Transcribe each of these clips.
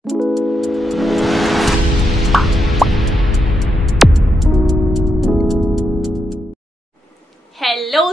Hello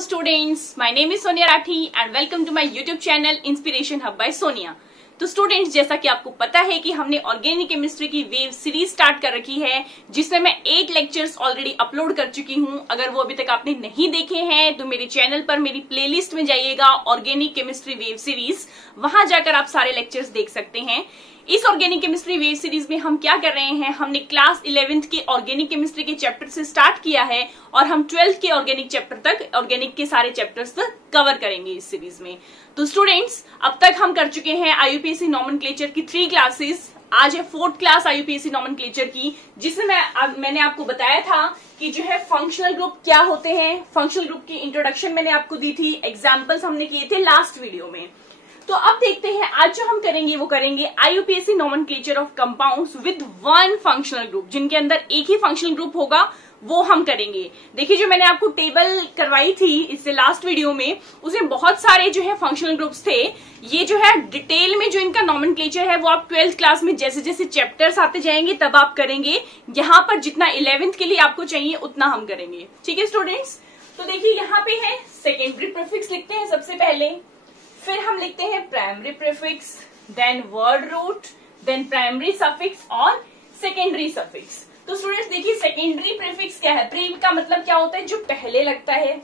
students, my name is Sonia Rathi and welcome to my YouTube channel Inspiration Hub by Sonia। तो students, जैसा कि आपको पता है कि हमने ऑर्गेनिक केमिस्ट्री की वेव सीरीज स्टार्ट कर रखी है, जिसमें मैं 8 लेक्चर्स ऑलरेडी अपलोड कर चुकी हूं। अगर वो अभी तक आपने नहीं देखे हैं तो मेरे चैनल पर मेरी प्लेलिस्ट में जाइएगा, ऑर्गेनिक केमिस्ट्री वेव सीरीज, वहां जाकर आप सारे लेक्चर्स देख सकते हैं। इस ऑर्गेनिक केमिस्ट्री वेव सीरीज में हम क्या कर रहे हैं, हमने क्लास 11th के ऑर्गेनिक केमिस्ट्री के चैप्टर से स्टार्ट किया है और हम 12th के ऑर्गेनिक चैप्टर तक, ऑर्गेनिक के सारे चैप्टर्स तक कवर करेंगे इस सीरीज में। तो स्टूडेंट्स, अब तक हम कर चुके हैं आईयूपीएससी नॉमेनक्लेचर की 3 क्लासेस। आज है 4th क्लास आईयूपीएससी नॉमेनक्लेचर की, जिसमें मैंने आपको बताया था कि जो है फंक्शनल ग्रुप क्या होते हैं। फंक्शनल ग्रुप की इंट्रोडक्शन मैंने आपको दी थी, एग्जाम्पल्स हमने किए थे लास्ट वीडियो में। तो अब देखते हैं आज जो हम करेंगे वो करेंगे आईयूपीएससी nomenclature of compounds with 1 functional group, जिनके अंदर एक ही फंक्शनल ग्रुप होगा, वो हम करेंगे। देखिए, जो मैंने आपको टेबल करवाई थी इससे लास्ट वीडियो में, उसमें बहुत सारे जो है फंक्शनल ग्रुप्स थे। ये जो है डिटेल में जो इनका नॉमेनक्लेचर है वो आप 12th क्लास में जैसे जैसे चैप्टर्स आते जाएंगे तब आप करेंगे। यहाँ पर जितना 11th के लिए आपको चाहिए उतना हम करेंगे। ठीक है स्टूडेंट्स, तो देखिए यहाँ पे है सेकेंडरी प्रीफिक्स लिखते हैं सबसे पहले, फिर हम लिखते हैं primary prefix, then word root, then primary suffix और सेकेंडरी सफिक्स। तो स्टूडेंट्स देखिए, सेकेंडरी प्रीफिक्स क्या है? प्री का मतलब क्या होता है? जो पहले लगता है।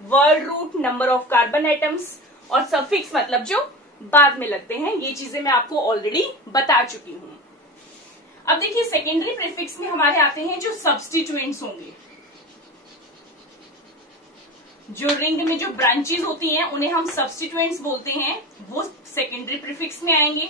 Word root number of carbon atoms, और सफिक्स मतलब जो बाद में लगते हैं। ये चीजें मैं आपको ऑलरेडी बता चुकी हूं। अब देखिए, सेकेंडरी प्रीफिक्स में हमारे आते हैं जो सब्स्टिट्यूएंट्स होंगे। जो रिंग में जो ब्रांचेस होती हैं उन्हें हम सब्स्टिट्यूएंट्स बोलते हैं, वो सेकेंडरी प्रीफिक्स में आएंगे।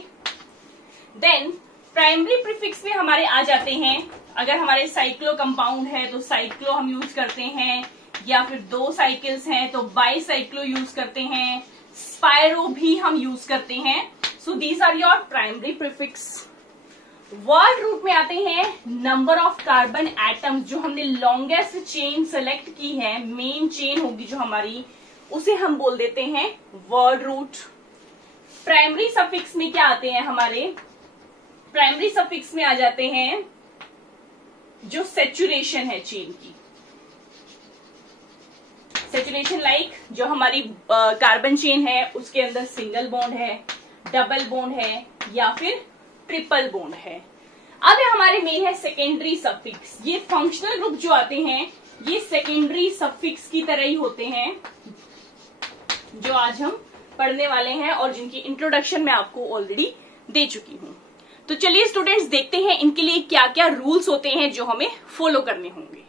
देन प्राइमरी प्रीफिक्स में हमारे आ जाते हैं, अगर हमारे साइक्लो कंपाउंड है तो साइक्लो हम यूज करते हैं, या फिर 2 साइकिल्स हैं तो बाईसाइक्लो यूज करते हैं, स्पायरो भी हम यूज करते हैं। So these are your primary prefix. Word root में आते हैं नंबर ऑफ कार्बन एटम्स, जो हमने लॉन्गेस्ट चेन सेलेक्ट की है, मेन चेन होगी जो हमारी, उसे हम बोल देते हैं वर्ड रूट। प्राइमरी सफिक्स में क्या आते हैं हमारे? प्राइमरी सफिक्स में आ जाते हैं जो सेचुरेशन है चेन की। सेचुरेशन लाइक जो हमारी कार्बन चेन है उसके अंदर सिंगल बॉन्ड है, डबल बॉन्ड है या फिर ट्रिपल बॉन्ड है। अब हमारे मेन है सेकेंडरी सफिक्स। ये फंक्शनल ग्रुप जो आते हैं ये सेकेंडरी सफिक्स की तरह ही होते हैं, जो आज हम पढ़ने वाले हैं और जिनकी इंट्रोडक्शन मैं आपको ऑलरेडी दे चुकी हूं। तो चलिए स्टूडेंट्स, देखते हैं इनके लिए क्या क्या रूल्स होते हैं जो हमें फॉलो करने होंगे।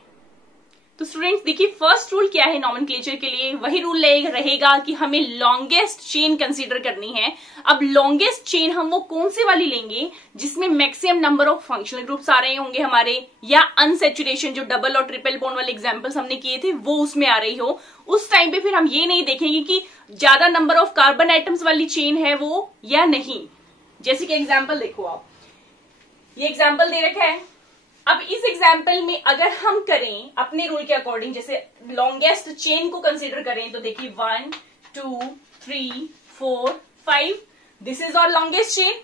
तो स्टूडेंट्स देखिए, फर्स्ट रूल क्या है नॉमेनक्लेचर के लिए? वही रूल रहेगा कि हमें लॉन्गेस्ट चेन कंसीडर करनी है। अब लॉन्गेस्ट चेन हम वो कौन सी वाली लेंगे जिसमें maximum number of functional groups आ रहे होंगे हमारे, या अनसेचुरेशन जो डबल और ट्रिपल बॉन्ड वाले एग्जांपल्स हमने किए थे वो उसमें आ रही हो। उस टाइम पे फिर हम ये नहीं देखेंगे कि ज्यादा नंबर ऑफ कार्बन आइटम्स वाली चेन है वो या नहीं। जैसे कि एग्जाम्पल देखो, आप ये एग्जाम्पल दे रखा है। अब इस एग्जाम्पल में अगर हम करें अपने रूल के अकॉर्डिंग, जैसे लॉन्गेस्ट चेन को कंसीडर करें तो देखिए 1 2 3 4 5, this is our longest chain.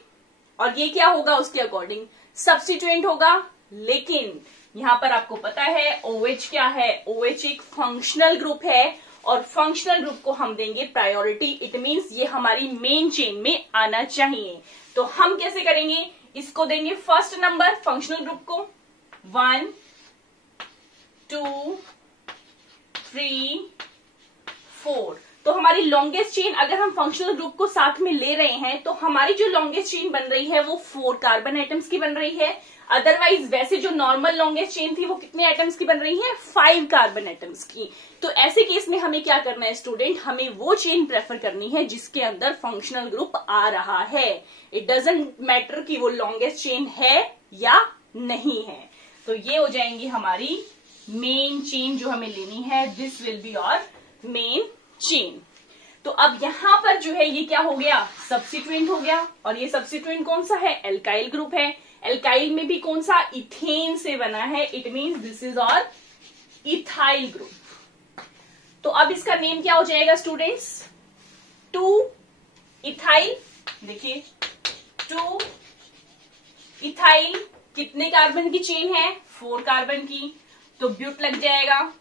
और ये क्या होगा? उसके अकॉर्डिंग सब्स्टिट्यूएंट होगा। लेकिन यहां पर आपको पता है OH क्या है? OH एक फंक्शनल ग्रुप है और फंक्शनल ग्रुप को हम देंगे प्रायोरिटी। इट मीन्स ये हमारी मेन चेन में आना चाहिए। तो हम कैसे करेंगे? इसको देंगे फर्स्ट नंबर फंक्शनल ग्रुप को, 1 2 3 4। तो हमारी लॉन्गेस्ट चेन, अगर हम फंक्शनल ग्रुप को साथ में ले रहे हैं तो हमारी जो लॉन्गेस्ट चेन बन रही है वो 4 कार्बन एटम्स की बन रही है। अदरवाइज वैसे जो नॉर्मल लॉन्गेस्ट चेन थी वो कितने एटम्स की बन रही है? 5 कार्बन एटम्स की। तो ऐसे केस में हमें क्या करना है स्टूडेंट? हमें वो चेन प्रेफर करनी है जिसके अंदर फंक्शनल ग्रुप आ रहा है। इट डजंट मैटर कि वो लॉन्गेस्ट चेन है या नहीं है। तो ये हो जाएंगी हमारी मेन चेन जो हमें लेनी है। This will be your main chain. तो अब यहां पर जो है ये क्या हो गया? सब्स्टिट्यूएंट हो गया। और ये सब्स्टिट्यूएंट कौन सा है? एल्काइल ग्रुप है। एल्काइल में भी कौन सा? इथेन से बना है। It means this is our ethyl group. तो अब इसका नेम क्या हो जाएगा स्टूडेंट्स? 2 इथाइल। देखिए 2 इथाइल कितने कार्बन की चेन है? 4 कार्बन की, तो ब्यूट लग जाएगा।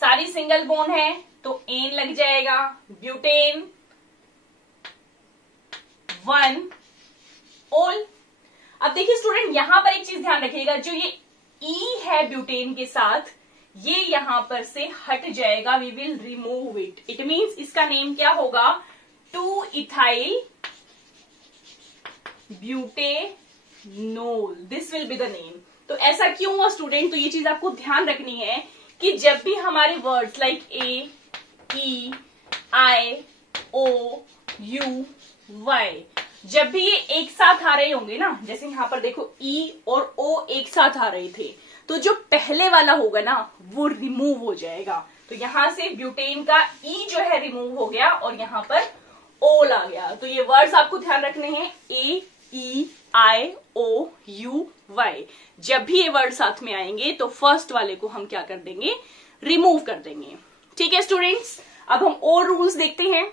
सारी सिंगल बॉन्ड है तो एन लग जाएगा। ब्यूटेन 1 ओल। अब देखिए स्टूडेंट, यहां पर एक चीज ध्यान रखिएगा, जो ये ई है ब्यूटेन के साथ, ये यहां पर से हट जाएगा। We will remove it. It means इसका नेम क्या होगा? 2 ethyl butanol. This will be the name. तो ऐसा क्यों हुआ स्टूडेंट? तो ये चीज आपको ध्यान रखनी है कि जब भी हमारे words like A, E, I, O, U, Y, जब भी ये एक साथ आ रहे होंगे ना, जैसे यहां पर देखो ई और ओ एक साथ आ रहे थे, तो जो पहले वाला होगा ना वो रिमूव हो जाएगा। तो यहां से ब्यूटेन का ई जो है रिमूव हो गया और यहां पर ओल आ गया। तो ये वर्ड्स आपको ध्यान रखने हैं, ए, E, I, O, U, Y. जब भी ये वर्ड साथ में आएंगे तो फर्स्ट वाले को हम क्या कर देंगे? रिमूव कर देंगे। ठीक है स्टूडेंट्स, अब हम और रूल्स देखते हैं।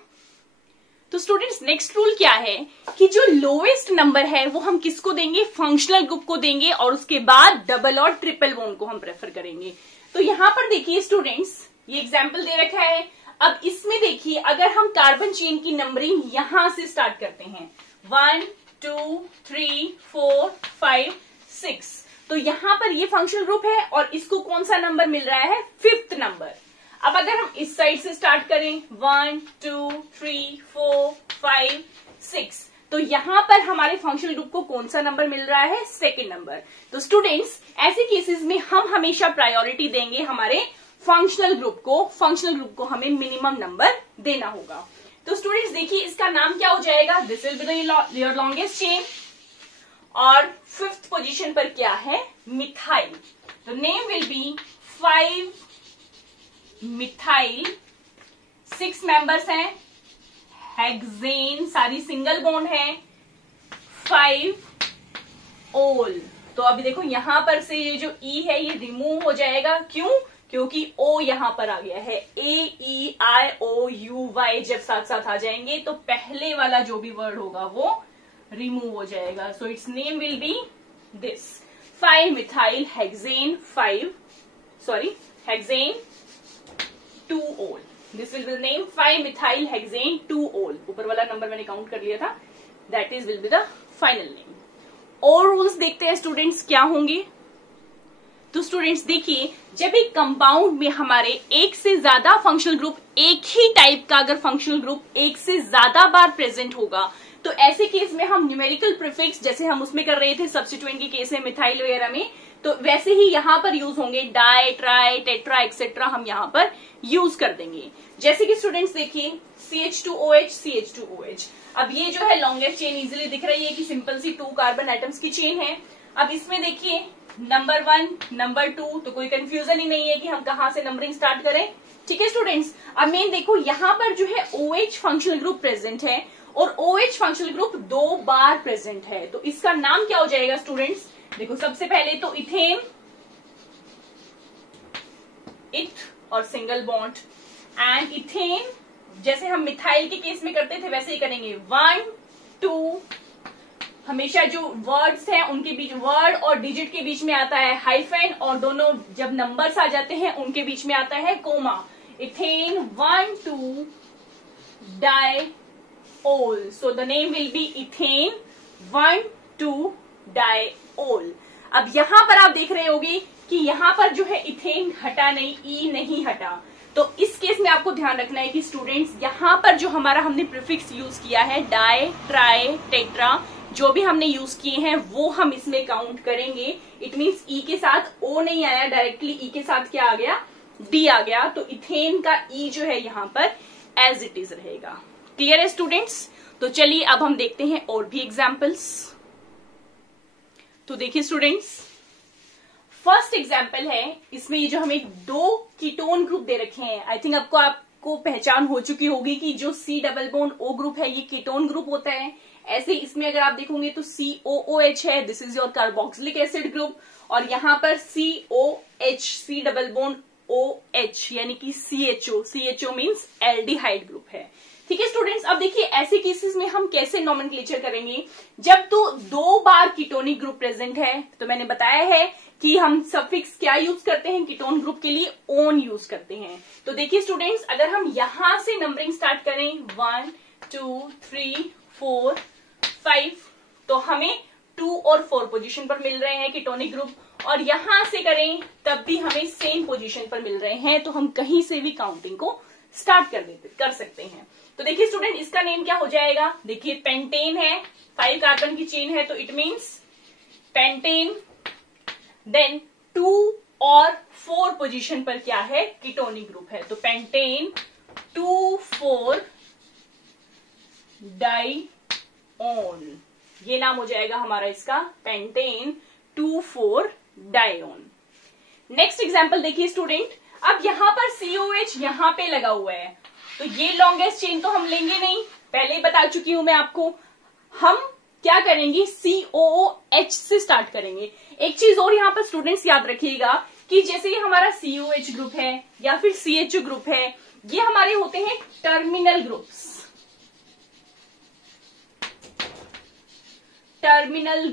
तो स्टूडेंट्स, नेक्स्ट रूल क्या है कि जो लोवेस्ट नंबर है वो हम किसको देंगे? फंक्शनल ग्रुप को देंगे, और उसके बाद डबल और ट्रिपल बॉन्ड को हम प्रेफर करेंगे। तो यहां पर देखिए स्टूडेंट्स, ये एग्जाम्पल दे रखा है। अब इसमें देखिए, अगर हम कार्बन चेन की नंबरिंग यहां से स्टार्ट करते हैं 1 2 3 4 5 6, तो यहां पर ये फंक्शनल ग्रुप है और इसको कौन सा नंबर मिल रहा है? 5th number. अब अगर हम इस साइड से स्टार्ट करें 1 2 3 4 5 6, तो यहां पर हमारे फंक्शनल ग्रुप को कौन सा नंबर मिल रहा है? 2nd number. तो स्टूडेंट्स, ऐसे केसेस में हम हमेशा प्रायोरिटी देंगे हमारे फंक्शनल ग्रुप को। फंक्शनल ग्रुप को हमें मिनिमम नंबर देना होगा। तो स्टूडेंट्स देखिए, इसका नाम क्या हो जाएगा? This will be your longest chain. और 5th पोजीशन पर क्या है? मिथाइल। तो name will B 5 methyl. 6 members हैं। हेक्सेन, सारी सिंगल बॉन्ड है। 5 ओल। तो अभी देखो यहां पर से ये जो ई है ये रिमूव हो जाएगा। क्यों? क्योंकि ओ यहां पर आ गया है। ए, E, I, O, U, Y जब साथ साथ आ जाएंगे तो पहले वाला जो भी वर्ड होगा वो रिमूव हो जाएगा। सो its name will B this 5 methyl hexane 2 ओल। This will be the name 5 methyl hexane 2 ओल। ऊपर वाला नंबर मैंने काउंट कर लिया था। That is will be the final name. और रूल्स देखते हैं स्टूडेंट्स क्या होंगे। तो स्टूडेंट्स देखिए, जब एक कंपाउंड में हमारे एक से ज्यादा फंक्शनल ग्रुप, एक ही टाइप का अगर फंक्शनल ग्रुप एक से ज्यादा बार प्रेजेंट होगा, तो ऐसे केस में हम न्यूमेरिकल प्रीफिक्स, जैसे हम उसमें कर रहे थे सब्स्टिट्यूएंट के केस में मिथाइल वगैरह में, तो वैसे ही यहां पर यूज होंगे। डाई, ट्राई, टेट्रा एक्सेट्रा हम यहां पर यूज कर देंगे। जैसे कि स्टूडेंट्स देखिए CH2OH CH2OH। अब ये जो है लॉन्गेस्ट चेन इजिली दिख रही है कि सिंपल सी 2 कार्बन एटम्स की चेन है। अब इसमें देखिए नंबर 1, नंबर 2, तो कोई कंफ्यूजन ही नहीं है कि हम कहां से नंबरिंग स्टार्ट करें। ठीक है स्टूडेंट्स, अब मेन देखो यहां पर जो है OH फंक्शनल ग्रुप प्रेजेंट है और OH फंक्शनल ग्रुप 2 बार प्रेजेंट है। तो इसका नाम क्या हो जाएगा स्टूडेंट्स? देखो सबसे पहले तो इथेन, इथ और सिंगल बॉन्ड, एंड इथेन जैसे हम मिथाइल के केस में करते थे वैसे ही करेंगे। 1 2, हमेशा जो वर्ड्स हैं उनके बीच, वर्ड और डिजिट के बीच में आता है हाइफन, और दोनों जब नंबर्स आ जाते हैं उनके बीच में आता है comma. Ethane 1 2 diol. So the name will be ethane 1 2 diol. अब यहां पर आप देख रहे होंगे कि यहां पर जो है इथेन हटा नहीं, ई नहीं हटा। तो इस केस में आपको ध्यान रखना है कि स्टूडेंट्स यहां पर जो हमारा हमने प्रीफिक्स यूज किया है डाई, ट्राई, टेट्रा, जो भी हमने यूज किए हैं वो हम इसमें काउंट करेंगे। इट मीन्स ई के साथ ओ नहीं आया, डायरेक्टली ई के साथ क्या आ गया? डी आ गया। तो इथेन का ई जो है यहां पर एज इट इज रहेगा। क्लियर है स्टूडेंट्स? तो चलिए अब हम देखते हैं और भी एग्जाम्पल्स। तो देखिए स्टूडेंट्स, फर्स्ट एग्जाम्पल है, इसमें ये जो हमें 2 कीटोन ग्रुप दे रखे हैं, आई थिंक आपको पहचान हो चुकी होगी कि जो C double bond O group है ये कीटोन ग्रुप होता है। ऐसे इसमें अगर आप देखोगे तो COOH है, this is your carboxylic acid group, और यहां पर COH, C double bond OH यानी कि CHO मीन्स एल्डिहाइड ग्रुप है। ठीक है स्टूडेंट्स, अब देखिए ऐसे केसेस में हम कैसे नॉमेनक्लेचर करेंगे। जब तो 2 बार कीटोनिक कीटोनिक ग्रुप प्रेजेंट है। तो मैंने बताया है कि हम सफिक्स क्या यूज करते हैं कीटोन ग्रुप के लिए, ओन यूज करते हैं। तो देखिए स्टूडेंट्स, अगर हम यहां से नंबरिंग स्टार्ट करें 1 2 3 4 5, तो हमें 2 और 4 पोजीशन पर मिल रहे हैं कीटोनिक ग्रुप, और यहां से करें तब भी हमें सेम पोजीशन पर मिल रहे हैं। तो हम कहीं से भी काउंटिंग को स्टार्ट कर सकते हैं। तो देखिए स्टूडेंट, इसका नेम क्या हो जाएगा, देखिए पेंटेन है, 5 कार्बन की चेन है, तो इट मीन्स पेंटेन। देन 2 और 4 पोजीशन पर क्या है, कीटोनिक ग्रुप है, तो पेंटेन 2,4 डाइओन, ये नाम हो जाएगा हमारा इसका, पेंटेन 2,4 डाइओन। नेक्स्ट एग्जांपल देखिए स्टूडेंट, अब यहां पर COH यहां पे लगा हुआ है, तो ये लॉन्गेस्ट चेन तो हम लेंगे नहीं, पहले ही बता चुकी हूं मैं आपको। हम क्या करेंगे, COOH से स्टार्ट करेंगे। एक चीज और यहां पर स्टूडेंट्स याद रखिएगा कि जैसे ये हमारा COH ग्रुप है या फिर CHO ग्रुप है, ये हमारे होते हैं टर्मिनल ग्रुप्स। टर्मिनल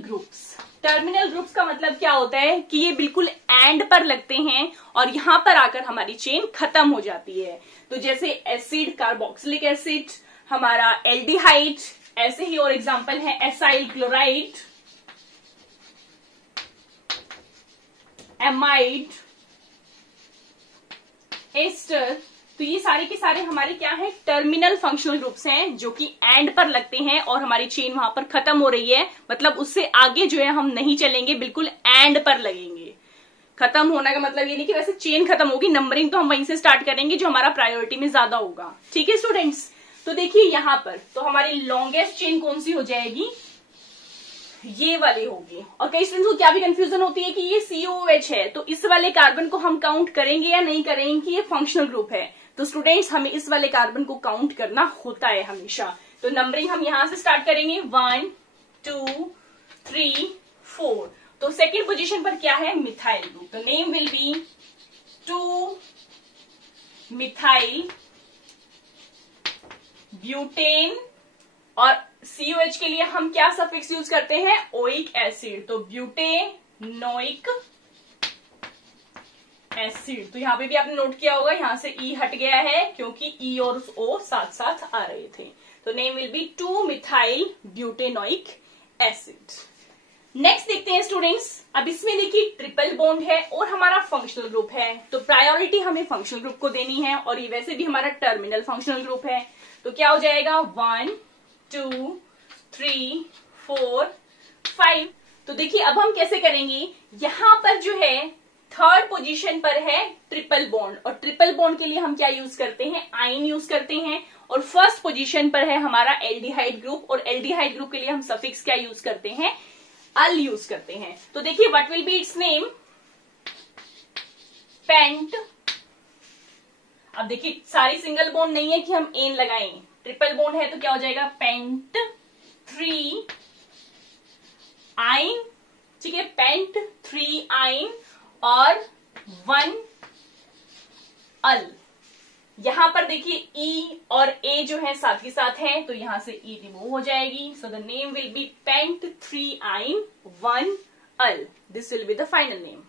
ग्रुप्स का मतलब क्या होता है कि ये बिल्कुल एंड पर लगते हैं और यहां पर आकर हमारी चेन खत्म हो जाती है। तो जैसे एसिड, कार्बोक्सिलिक एसिड, हमारा एल्डिहाइड, ऐसे ही और एग्जांपल है एसाइल क्लोराइड, एमाइड, एस्टर। तो ये सारे के सारे हमारे क्या हैं, टर्मिनल फंक्शनल ग्रुप्स हैं, जो कि एंड पर लगते हैं और हमारी चेन वहां पर खत्म हो रही है, मतलब उससे आगे जो है हम नहीं चलेंगे, बिल्कुल एंड पर लगेंगे। खत्म होने का मतलब ये नहीं कि वैसे चेन खत्म होगी, नंबरिंग तो हम वहीं से स्टार्ट करेंगे जो हमारा प्रायोरिटी में ज्यादा होगा। ठीक है स्टूडेंट्स, तो देखिए यहां पर तो हमारी लॉन्गेस्ट चेन कौन सी हो जाएगी, ये वाली होगी। और कई स्टूडेंट्स को क्या भी कंफ्यूजन होती है कि ये COOH है, तो इस वाले कार्बन को हम काउंट करेंगे या नहीं करेंगे कि ये फंक्शनल ग्रुप है। तो स्टूडेंट्स, हमें इस वाले कार्बन को काउंट करना होता है हमेशा। तो नंबरिंग हम यहां से स्टार्ट करेंगे 1 2 3 4। तो सेकेंड पोजीशन पर क्या है, मिथाइल ग्रुप, तो name will B 2 methyl butane. और COH के लिए हम क्या सफिक्स यूज करते हैं, ओइक एसिड, तो ब्यूटेनोइक एसिड। तो यहां पे भी आपने नोट किया होगा, यहां से E हट गया है क्योंकि E और O साथ साथ आ रहे थे। तो name will B 2 methyl butanoic acid. Next देखते हैं स्टूडेंट्स, अब इसमें देखिए ट्रिपल बॉन्ड है और हमारा फंक्शनल ग्रुप है, तो प्रायोरिटी हमें फंक्शनल ग्रुप को देनी है, और ये वैसे भी हमारा टर्मिनल फंक्शनल ग्रुप है। तो क्या हो जाएगा, 1 2 3 4 5। तो देखिए अब हम कैसे करेंगे, यहां पर जो है थर्ड पोजीशन पर है ट्रिपल बॉन्ड, और ट्रिपल बॉन्ड के लिए हम क्या यूज करते हैं, आइन यूज करते हैं। और फर्स्ट पोजीशन पर है हमारा एल्डिहाइड ग्रुप, और एल्डिहाइड ग्रुप के लिए हम सफिक्स क्या यूज करते हैं, अल यूज करते हैं। तो देखिए what will be its name, pent. अब देखिए सारी सिंगल बॉन्ड नहीं है कि हम एन लगाएं, ट्रिपल बॉन्ड है तो क्या हो जाएगा, पेंट 3 आइन। ठीक है, पेंट 3 आइन और 1 अल। यहां पर देखिए E और A जो है साथ ही साथ है, तो यहां से E रिमूव हो जाएगी। So the name will be pent 3 yne 1 al. This will be the final name.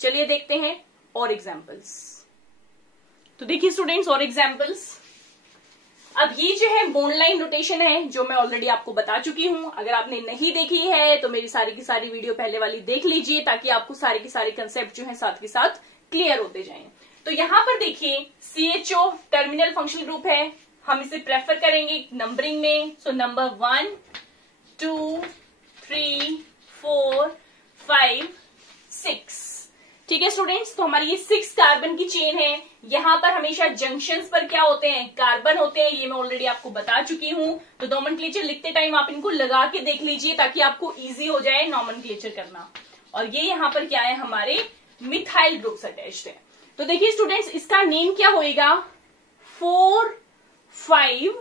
चलिए देखते हैं और एग्जाम्पल्स। तो देखिए स्टूडेंट्स और एग्जाम्पल्स, अब ये जो है बॉन्ड लाइन रोटेशन है, जो मैं ऑलरेडी आपको बता चुकी हूं। अगर आपने नहीं देखी है तो मेरी सारी की सारी वीडियो पहले वाली देख लीजिए, ताकि आपको सारे के सारे कंसेप्ट जो है साथ के साथ क्लियर होते जाएं। तो यहां पर देखिए CHO टर्मिनल फंक्शनल ग्रुप है, हम इसे प्रेफर करेंगे नंबरिंग में। So number 1 2 3 4 5 6। ठीक है स्टूडेंट्स, तो हमारी ये 6 कार्बन की चेन है। यहां पर हमेशा जंक्शंस पर क्या होते हैं, कार्बन होते हैं, ये मैं ऑलरेडी आपको बता चुकी हूं। तो नोमेनक्लेचर लिखते टाइम आप इनको लगा के देख लीजिए, ताकि आपको इजी हो जाए नोमेनक्लेचर करना। और ये यहाँ पर क्या है, हमारे मिथाइल ग्रुप्स अटैच्ड है। तो देखिए स्टूडेंट्स, इसका नेम क्या होएगा, 4 5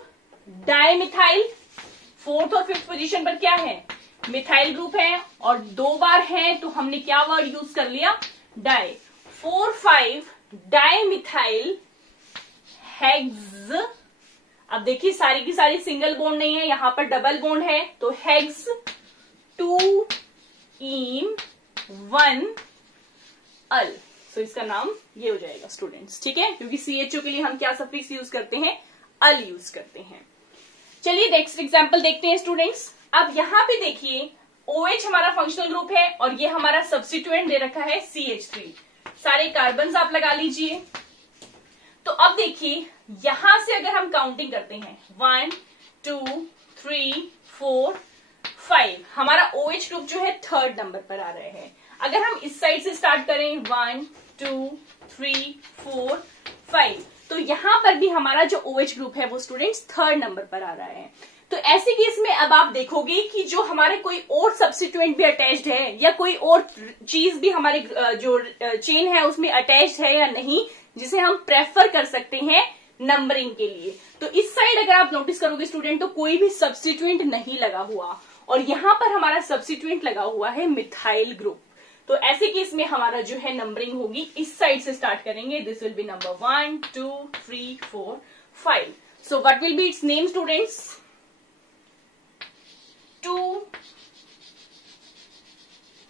डाइमिथाइल। फोर्थ और फिफ्थ पोजीशन पर क्या है, मिथाइल ग्रुप है, और 2 बार है तो हमने क्या वर्ड यूज कर लिया, डाई। 4 5 dimethyl hex. अब देखिए सारी की सारी सिंगल बॉन्ड नहीं है, यहां पर डबल बॉन्ड है, तो हेक्स 2 इन, वन, अल। सो इसका नाम ये हो जाएगा स्टूडेंट्स, ठीक है, क्योंकि CHO के लिए हम क्या सफिक्स यूज करते हैं, अल यूज करते हैं। चलिए नेक्स्ट एग्जांपल देखते हैं स्टूडेंट्स। अब यहां पे देखिए OH हमारा फंक्शनल ग्रुप है और ये हमारा सब्स्टिट्यूएंट दे रखा है CH3। सारे कार्बन आप लगा लीजिए। तो अब देखिए यहां से अगर हम काउंटिंग करते हैं 1 2 3 4 5, हमारा OH ग्रुप जो है थर्ड नंबर पर आ रहे हैं। अगर हम इस साइड से स्टार्ट करें 1 2 3 4 5, तो यहां पर भी हमारा जो OH ग्रुप है वो स्टूडेंट्स थर्ड नंबर पर आ रहा है। तो ऐसे केस में अब आप देखोगे कि जो हमारे कोई और सब्स्टिट्यूएंट भी अटैच्ड है या कोई और चीज भी हमारे जो चेन है उसमें अटैच्ड है या नहीं, जिसे हम प्रेफर कर सकते हैं नंबरिंग के लिए। तो इस साइड अगर आप नोटिस करोगे स्टूडेंट तो कोई भी सब्स्टिट्यूएंट नहीं लगा हुआ और यहां पर हमारा सब्स्टिट्यूएंट लगा हुआ है मिथाइल ग्रुप। तो ऐसे केस में हमारा जो है नंबरिंग होगी इस साइड से स्टार्ट करेंगे। This will B number 1 2 3 4 5। So what will be its name students? 2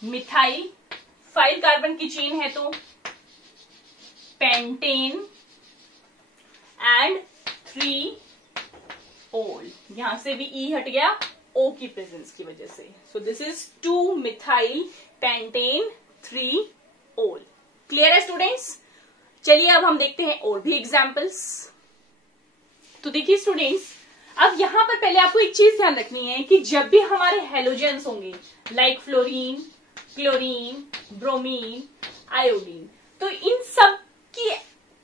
methyl, 5 carbon की चेन है तो पेंटेन एंड 3 ओल। यहां से भी ई हट गया O की प्रेजेंस की वजह से। So this is 2 methyl pentane 3 ओल। क्लियर है स्टूडेंट्स? चलिए अब हम देखते हैं और भी एग्जांपल्स। तो देखिए स्टूडेंट्स, अब यहां पर पहले आपको एक चीज ध्यान रखनी है कि जब भी हमारे हेलोजेंस होंगे like fluorine, chlorine, bromine, iodine, तो इन सब के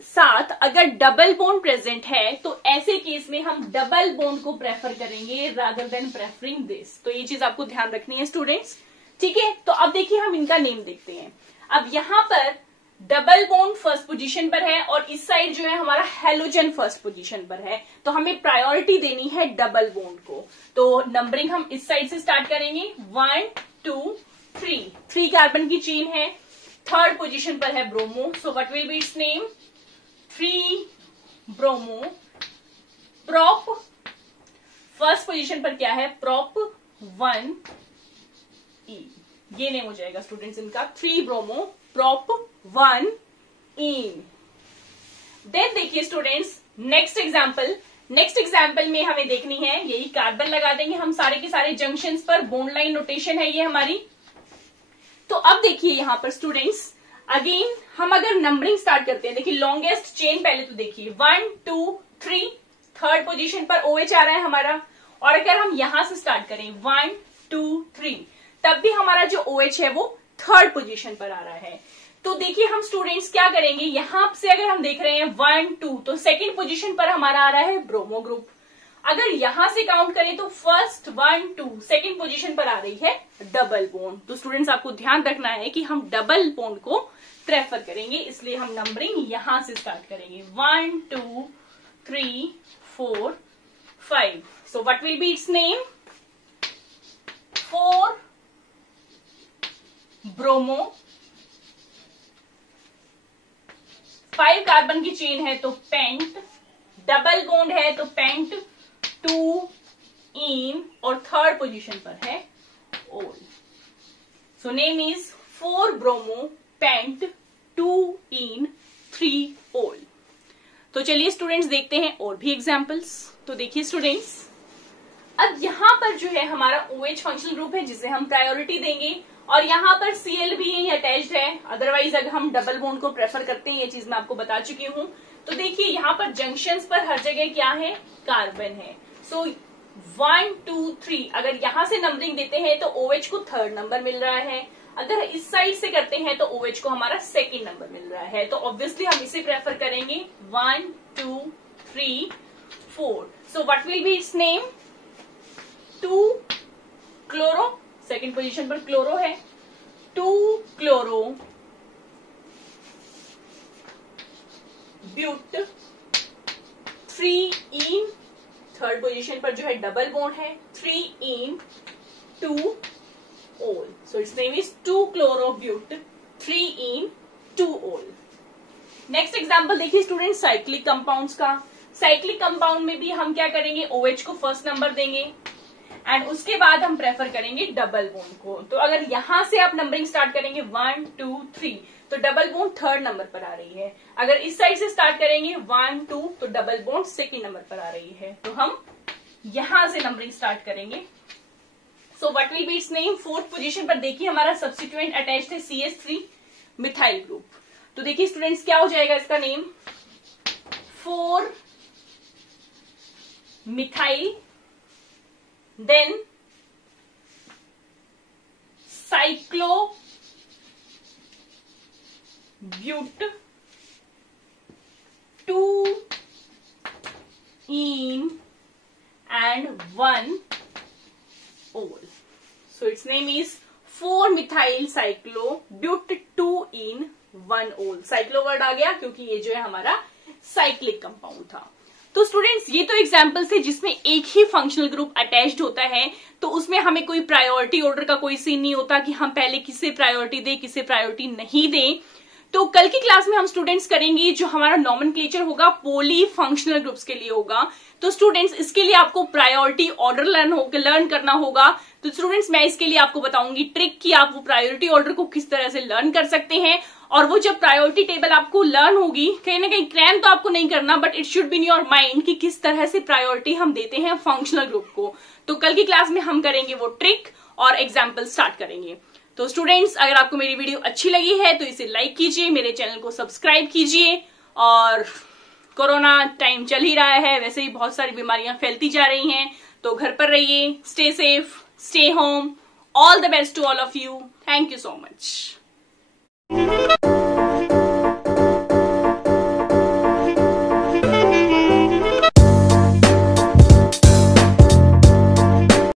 साथ अगर डबल बॉन्ड प्रेजेंट है तो ऐसे केस में हम डबल बॉन्ड को प्रेफर करेंगे रादर देन प्रेफरिंग दिस। तो ये चीज आपको ध्यान रखनी है स्टूडेंट्स, ठीक है। तो अब देखिए हम इनका नेम देखते हैं। अब यहां पर डबल बॉन्ड फर्स्ट पोजीशन पर है और इस साइड जो है हमारा हेलोजन फर्स्ट पोजीशन पर है, तो हमें प्रायोरिटी देनी है डबल बॉन्ड को। तो नंबरिंग हम इस साइड से स्टार्ट करेंगे 1 2 3। 3 कार्बन की चेन है, थर्ड पोजीशन पर है bromo. So what will be its name? 3 bromo prop. First position पर क्या है? प्रोप 1 ई। ये नेम हो जाएगा स्टूडेंट्स इनका, 3 ब्रोमो प्रोप 1 इन। देन देखिए students next example. Next example में हमें देखनी है, यही कार्बन लगा देंगे हम सारे के सारे जंक्शंस पर, बॉन्ड लाइन नोटेशन है ये हमारी। तो अब देखिए यहां पर स्टूडेंट्स अगेन हम अगर नंबरिंग स्टार्ट करते हैं, देखिए लॉन्गेस्ट चेन पहले तो देखिए 1 2 3, थर्ड पोजीशन पर OH आ रहा है हमारा। और अगर हम यहां से स्टार्ट करें 1 2 3, तब भी हमारा जो OH है वो थर्ड पोजीशन पर आ रहा है। तो देखिए हम स्टूडेंट्स क्या करेंगे, यहां से अगर हम देख रहे हैं 1 2, तो सेकेंड पोजीशन पर हमारा आ रहा है ब्रोमो ग्रुप। अगर यहां से काउंट करें तो फर्स्ट 1 2 सेकेंड पोजीशन पर आ रही है डबल बॉन्ड। तो स्टूडेंट्स आपको ध्यान रखना है कि हम डबल बॉन्ड को प्रेफर करेंगे, इसलिए हम नंबरिंग यहां से स्टार्ट करेंगे 1 2 3 4 5। सो what will be its name? 4 bromo, 5 carbon की चेन है तो पेंट, डबल बॉन्ड है तो पेंट 2 इन और थर्ड पोजीशन पर है ओल। So name is 4 bromo paint 2 इन 3 ओल। तो चलिए स्टूडेंट्स देखते हैं और भी एग्जांपल्स। तो देखिए स्टूडेंट्स, अब यहां पर जो है हमारा OH फंक्शनल ग्रुप है जिसे हम प्रायोरिटी देंगे और यहाँ पर Cl भी यही अटैच्ड है। अदरवाइज अगर हम डबल बॉन्ड को प्रेफर करते हैं, ये चीज मैं आपको बता चुकी हूँ। तो देखिए यहाँ पर जंक्शंस पर हर जगह क्या है? कार्बन है। सो 1 2 3 अगर यहां से नंबरिंग देते हैं तो OH को थर्ड नंबर मिल रहा है। अगर इस साइड से करते हैं तो OH को हमारा सेकेंड नंबर मिल रहा है। तो ऑब्वियसली हम इसे प्रेफर करेंगे 1 2 3 4। So what will be its name? 2 chloro, second position पर क्लोरो है, 2 chloro but, 3 en, third position पर जो है डबल बॉन्ड है, 3 en 2 ol. So its name is 2 chloro but 3 en 2 ol. Next example देखिए स्टूडेंट साइक्लिक कंपाउंड्स का। Cyclic compound में भी हम क्या करेंगे? OH को फर्स्ट नंबर देंगे एंड उसके बाद हम प्रेफर करेंगे डबल बॉन्ड को। तो अगर यहां से आप नंबरिंग स्टार्ट करेंगे 1 2 3 तो डबल बॉन्ड थर्ड नंबर पर आ रही है। अगर इस साइड से स्टार्ट करेंगे 1 2 तो डबल बॉन्ड सेकेंड नंबर पर आ रही है। तो हम यहां से नंबरिंग स्टार्ट करेंगे। सो what will be its name? Fourth position पर देखिए हमारा सब्स्टिट्यूएंट अटैच्ड है CH3 मिथाइल ग्रुप। तो देखिए स्टूडेंट्स क्या हो जाएगा इसका name? 4 methyl then cyclo but 2 en and 1 ol. So its name is 4-methyl cyclobut 2 in 1 ol. Cyclo word आ गया क्योंकि ये जो है हमारा साइक्लिक कंपाउंड था। तो स्टूडेंट्स ये तो एग्जाम्पल थे जिसमें एक ही फंक्शनल ग्रुप अटैच्ड होता है, तो उसमें हमें कोई प्रायोरिटी ऑर्डर का कोई सीन नहीं होता कि हम पहले किसे प्रायोरिटी दें किसे प्रायोरिटी नहीं दें। तो कल की क्लास में हम स्टूडेंट्स करेंगे जो हमारा नॉमेनक्लेचर होगा पॉली फंक्शनल ग्रुप्स के लिए होगा। तो स्टूडेंट्स इसके लिए आपको प्रायोरिटी ऑर्डर लर्न करना होगा। तो स्टूडेंट्स मैं इसके लिए आपको बताऊंगी ट्रिक कि आप वो प्रायोरिटी ऑर्डर को किस तरह से लर्न कर सकते हैं। और वो जब प्रायोरिटी टेबल आपको लर्न होगी, कहीं ना कहीं क्रैम तो आपको नहीं करना, but it should be in your mind कि किस तरह से प्रायोरिटी हम देते हैं फंक्शनल ग्रुप को। तो कल की क्लास में हम करेंगे वो ट्रिक और एग्जाम्पल स्टार्ट करेंगे। तो स्टूडेंट्स अगर आपको मेरी वीडियो अच्छी लगी है तो इसे लाइक कीजिए, मेरे चैनल को सब्सक्राइब कीजिए। और कोरोना टाइम चल ही रहा है, वैसे ही बहुत सारी बीमारियां फैलती जा रही हैं, तो घर पर रहिए, stay safe, stay home. All the best to all of you. Thank you so much.